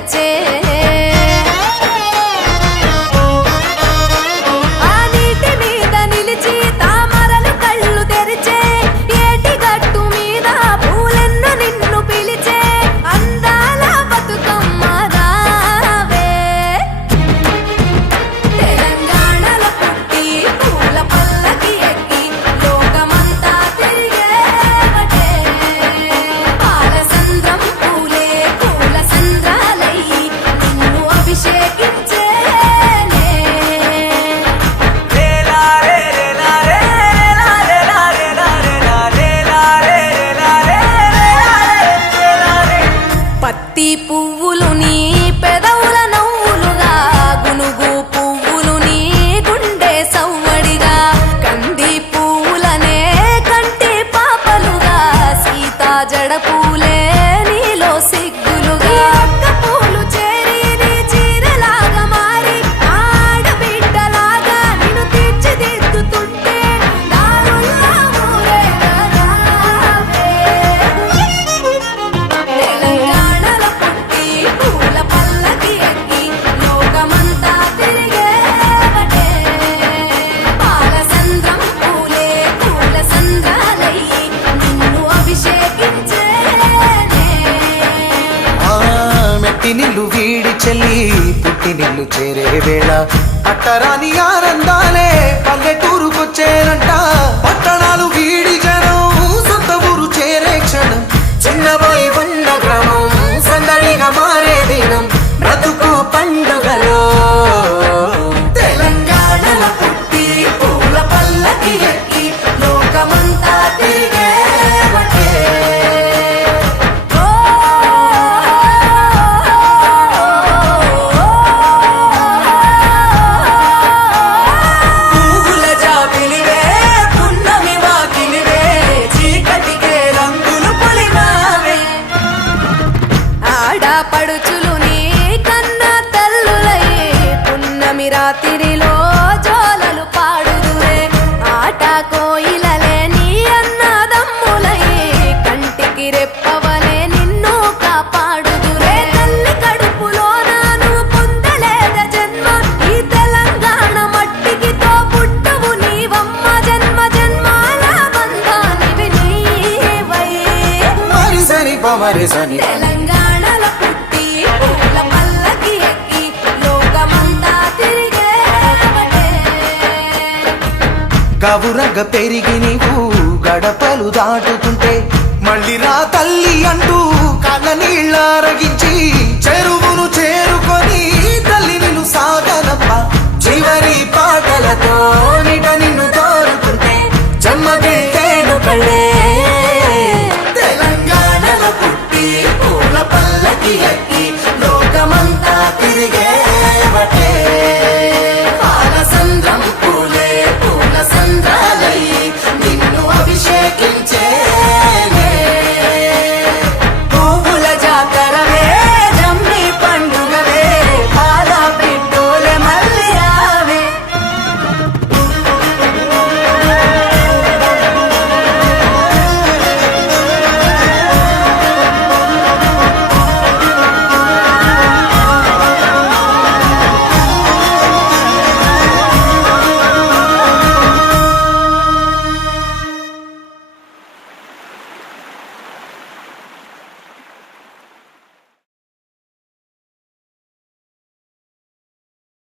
తెచ్చే పువ్వులు నీ పెదవుల నవ్వులుగా గునుగు పువ్వులు నీ గుండె సవ్వడిగా కంది పువ్వులనే కంటి పాపలుగా సీతా జడ పూలే నీలో సిగ్గులుగా అక్క పూలు చేరి నీ చీరలాగా మారి ఆడబిడ్డలాగా నిన్ను తీర్చిదిద్దుతుంటే దారుల్లా ఊరేగావే నిల్లు వీడి చెల్లి పుట్టి నిల్లు చేరే వేళ అట్టరాని ఆనందాలే పల్లెటూరుకొచ్చేనంట పట్టణాలు వీడి జనం సొంత ఊరు చేరే క్షణం చిన్నబోయి బండ గ్రామం సందడిగా మారే దినం బ్రతుకు పండుగలో తెలంగాణలో పుట్టి పూల పల్లకి ఎక్కి లోకమంతా తిరిగేవటే పడుచులు నీ కన్న తల్లులయ్యే పున్నమి రాత్రిలో జోలలు పాడుదురే ఆట కోయిలలే నీ అన్నదమ్ములయ్యే కంటికి రెప్పవలే నిన్ను కాపాడుదురే తల్లి కడుపులో నాను పొందలేద జన్మ ఈ తెలంగాణ మట్టికి తో పుట్టవు నీవమ్మ జన్మ జన్మాల బంధానివి నీవై మరిసని పమరిసని తెలంగాణలో పుట్టి పూల పల్లకి ఎక్కి లోకమంతా తిరిగేవటే గవురగ పెరిగి నీవు గడపలు దాటుతుంటే మళ్ళీ రా తల్లి అంటూ కళ్ళ నీళ్ళరగించి చెరువును చేరుకొని తల్లి నిన్ను సాగనప్ప చివరి పాటలతో నిట నిన్ను తోరుతుంటే చెమ్మగిల్లేను కళ్ళే తెలంగాణలో పుట్టి పూల పల్లకి ఎక్కి లోకమంతా తిరిగేవటే